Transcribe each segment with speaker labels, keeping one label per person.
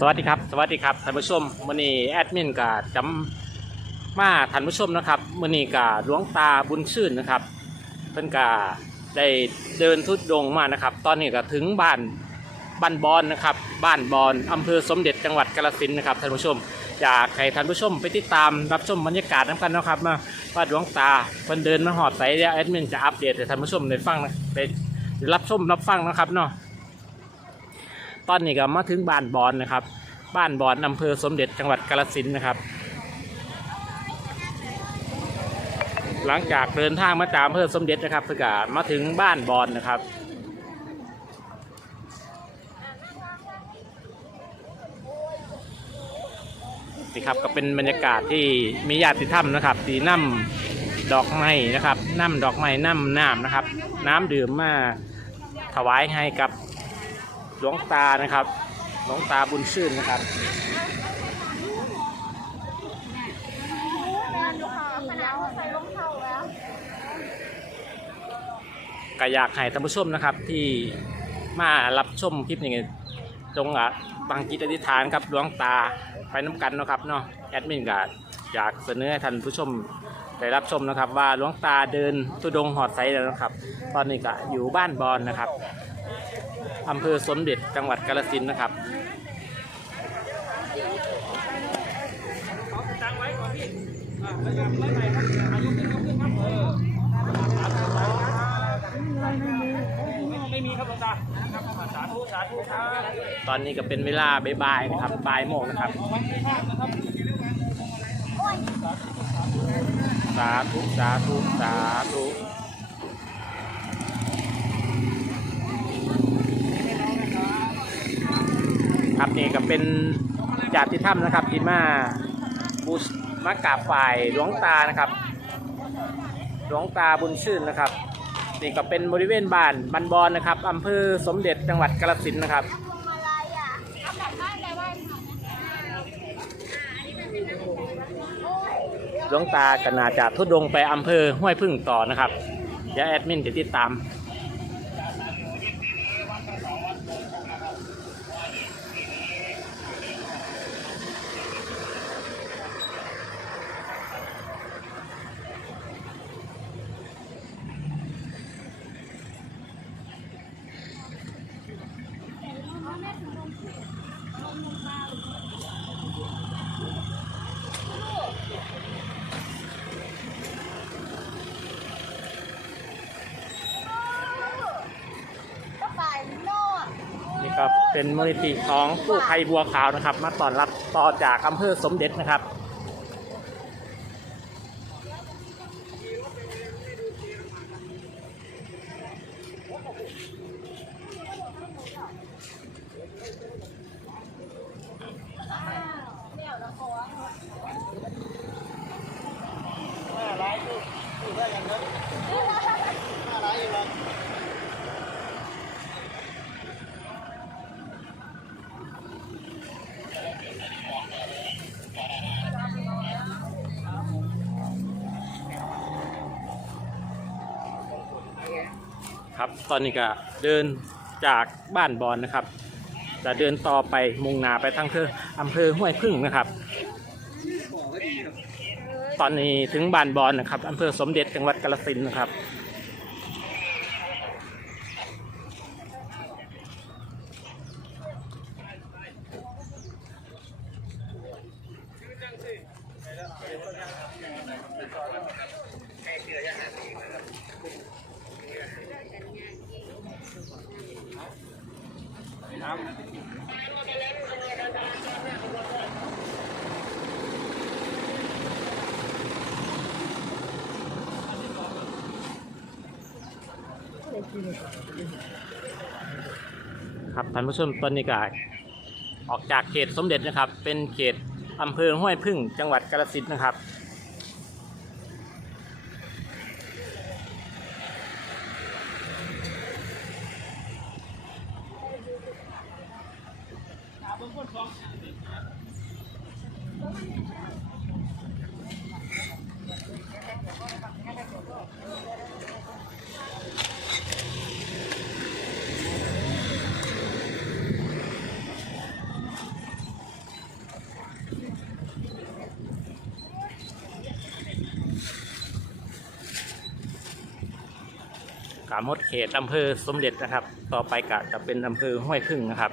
Speaker 1: สวัสดีครับสวัสดีครับท่านผู้ชมมื่อนี้แอดมินกับจำมาท่านผู้ชมนะครับมื่อนี้กับหลวงตาบุญชื่นนะครับเพิ่นกาได้เดินทุดดงมานะครับ ตอนนี้ก็ถึงบ้านบ้านบอนนะครับบ้านบอนอำเภอสมเด็จจังหวัดกาฬสินธุ์นะครับท่านผู้ชมอยากให้ท่านผู้ชมไปติดตามรับชมบรรยากาศน้ำกันนะครับมาว่าหลวงตาเพิ่นเดินมาหอดใสเดี๋ยวแอดมินจะอัปเดตให้ท่านผู้ชมได้ฟังนะไปรับชมรับฟังนะครับเนาะ ตอนนี้ก็มาถึงบ้านบอนนะครับ บ้านบอนอำเภอสมเด็จจังหวัดกาฬสินธุ์นะครับ หลังจากเดินทางมาจากอำเภอสมเด็จนะครับเพื่อก็มาถึงบ้านบอนนะครับนี่ครับก็เป็นบรรยากาศที่มีญาติธรรมนะครับที่นำดอกไม้นะครับน้ำดอกไม้น้ำน้ำนะครับ น้ำดื่มมาถวายให้กับ หลวงตานะครับหลวงตาบุญชื่นนะครับก็อยากให้ท่านผู้ชมนะครับที่มารับชมคลิปนี้จงอะตั้งจิตอธิษฐานกับหลวงตาไปน้ำกันนะครับเนาะแอดมินก็อยากเสนอให้ท่านผู้ชมได้รับชมนะครับ ว่าหลวงตาเดินทุดงหอดไซแล้วนะครับ ตอนนี้ก็อยู่บ้านบอนนะครับ อำเภอสมเด็จจังหวัดกาฬสินธุ์นะครับ
Speaker 2: ไม่มีครับหลวงตา
Speaker 1: ตอนนี้ก็เป็นเวลาบ่ายๆนะครับบ่ายโมงนะครับ สาธุ สาธุ สาธุ ครับนี่ก็เป็นญาติธรรมนะครับที่มาบูชมากราบฝ่ายหลวงตานะครับ หลวงตาบุญชื่นนะครับนี่ก็เป็นบริเวณบ้านบันบอนนะครับอำเภอสมเด็จจังหวัดกาฬสินธุ์นะครับ
Speaker 3: ห
Speaker 1: ลวงตากนาจะทุดงไปอำเภอห้วยพึ่งต่อนะครับเดี๋ยวแอดมินจะติดตาม
Speaker 3: ก็
Speaker 1: เป็นมูลนิธิของกู้ภัยบัวขาวนะครับ มาต้อนรับต่อจากอำเภอสมเด็จนะครับครับ ตอนนี้ก็เดินจากบ้านบอนนะครับ จะเดินต่อไปมุ่งหนาไปทางอำเภออำเภอห้วยพึ่งนะครับ ตอนนี้ถึงบ้านบอนนะครับอำเภอสมเด็จจังหวัดกาฬสินธุ์นะครับ ครับท่านผู้ชมตอนนี้ก็ออกจากเขตสมเด็จนะครับ เป็นเขตอำเภอห้วยพึ่งจังหวัดกาฬสินธุ์นะครับามดเขตอำเภอสมเด็จนะครับ ต่อไปกะจะเป็นอำเภอห้วยพึ่งนะครับ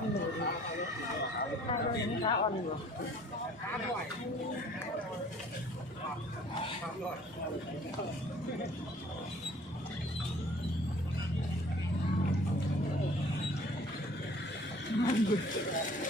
Speaker 1: ಒಂದು ಒಂದು Thank you.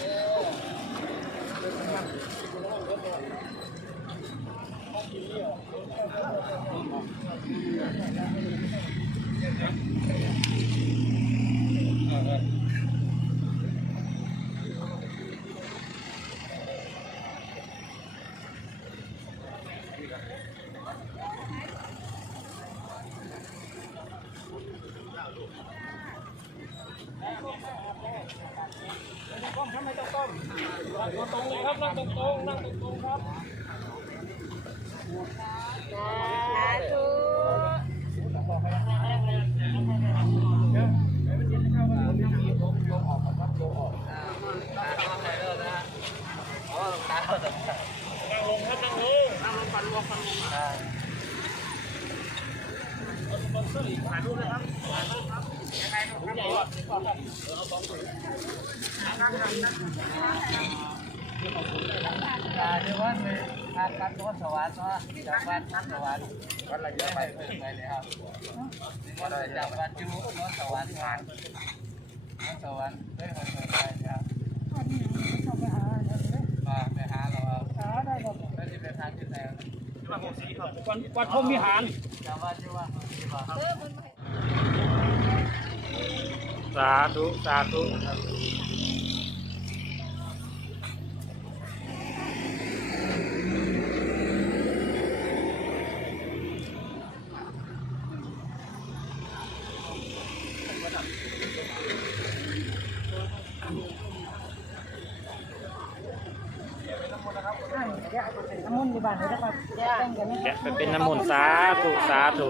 Speaker 2: ตรงเลยครับนั่งตรงๆนั่งตรงๆครับ
Speaker 3: สาธุ
Speaker 2: นั่งลงครับนั่งลงนั่งลงปันลงปันลงสปอนเซอร์อีกถ่ายรูปนะครับถ่ายรูปครับยังไง ครับใหญ่กว่าเอาสองถุง
Speaker 4: ที่วัดเลยทานกันนสวรรค์เนาะจากวัดนสวรรค์วัดอะไรจะไปเพิ่มไปเลยครับวัดอะจากวัดจูนสวรรค์ผ่านนสวรรค์เพิ่มไปไปครับมาไปหาเราเอาแล้วจะไปทานที่ไหน
Speaker 2: วัดวัดพรมวิหาร
Speaker 4: จากวัดจูว่าที่ว่
Speaker 1: สาธุสาธุนะครับ
Speaker 4: น้ำมันอยู่บ้านเลยนะครับแจ้งกันนี่
Speaker 1: แกะไปเป็นน้ำมนต์สาธุสาธุ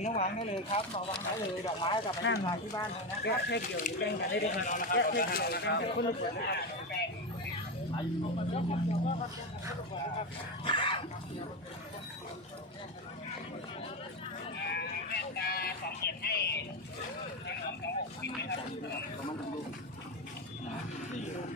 Speaker 4: นระวังได้เลยครับระวังได้เลยดอกไม้กับห้ามาที่บ้านเลยนะแก้แค่เกี่ยวแก้กันได้ด้วยครับแก้แค่เกี่ยวแก้กันคนละส่วนนะครับ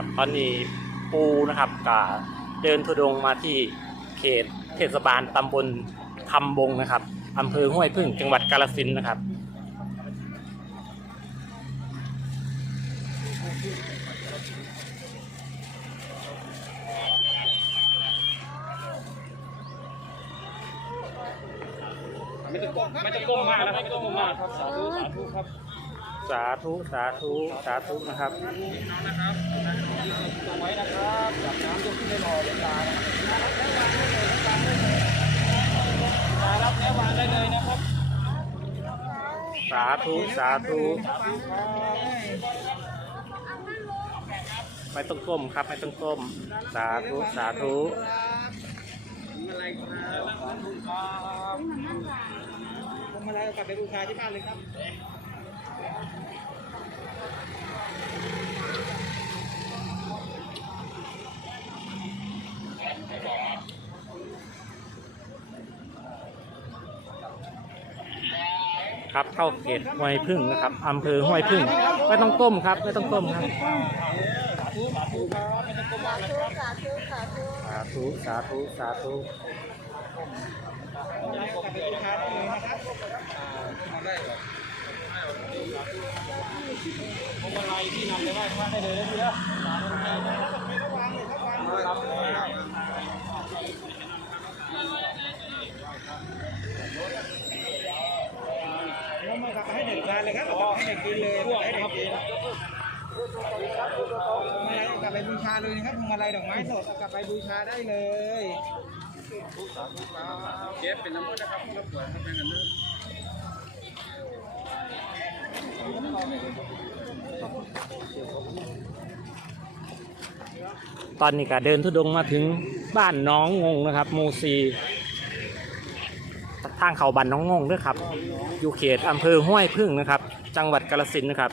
Speaker 1: ครับ ตอนนี้ปูนะครับก็เดินทุดงมาที่เขตเทศบาลตำบลคำบงนะครับอำเภอห้วยพึ่งจังหวัดกาฬสินธุ์นะครับ
Speaker 2: ไม่ต้องก้มไม่ต้องก้มมากนะครับไม่ต้องก้มมากครับสาธุสาธุครับ
Speaker 1: สาธุ สาธุ สาธุนะครับ
Speaker 2: นะครับตรงไว้นะครับจับน้ำยกขึ้นให้รอเป็นตารับแล้ววางได้เลยนะครับ
Speaker 1: สาธุ สาธุไม่ต้องก้มครับไม่ต้องก้ม สาธุ สาธุ
Speaker 2: อะไรครับขอบคุณครับทำอะไรเอากลับไปบูชาที่บ้านเลยครับ
Speaker 1: ครับ เข้าเขตห้วยพึ่งนะครับอำเภอห้วยพึ่งไม่ต้องก้มครับ ไม่ต้องก้มครับ
Speaker 2: สาธุสาธุครับไม่ต้มมากนะครับ
Speaker 3: สาธุสาธุ
Speaker 1: สาธุสาธุสาธุ
Speaker 2: อะไรเอากลับไปบูชาได้เลยนะครับมาได้หรอพวงมาลัยที่นำไปไหว้พระได้เลยนะพี่นะไม่ต้องวางเลยครับวางเลยรับเลย ผมมากลับไปให้เด็กทานเลยครับกลับให้เด็กกินเลยให้เด็กกินอะไรกลับไปบูชาเลยนะครับพวงมาลัยดอกไม้สดกลับไปบูชาได้เลยเก็บเป็นน้ำมันนะครับรับสวยครับเป็นน้ำมัน
Speaker 1: ตอนนี้ก็เดินทุดงมาถึงบ้านน้องงงนะครับหมูซีทางเขาบันน้องงงด้วยครับ อยู่เขตอำเภอห้วยพึ่งนะครับ จังหวัดกาลสินนะ
Speaker 2: ครับ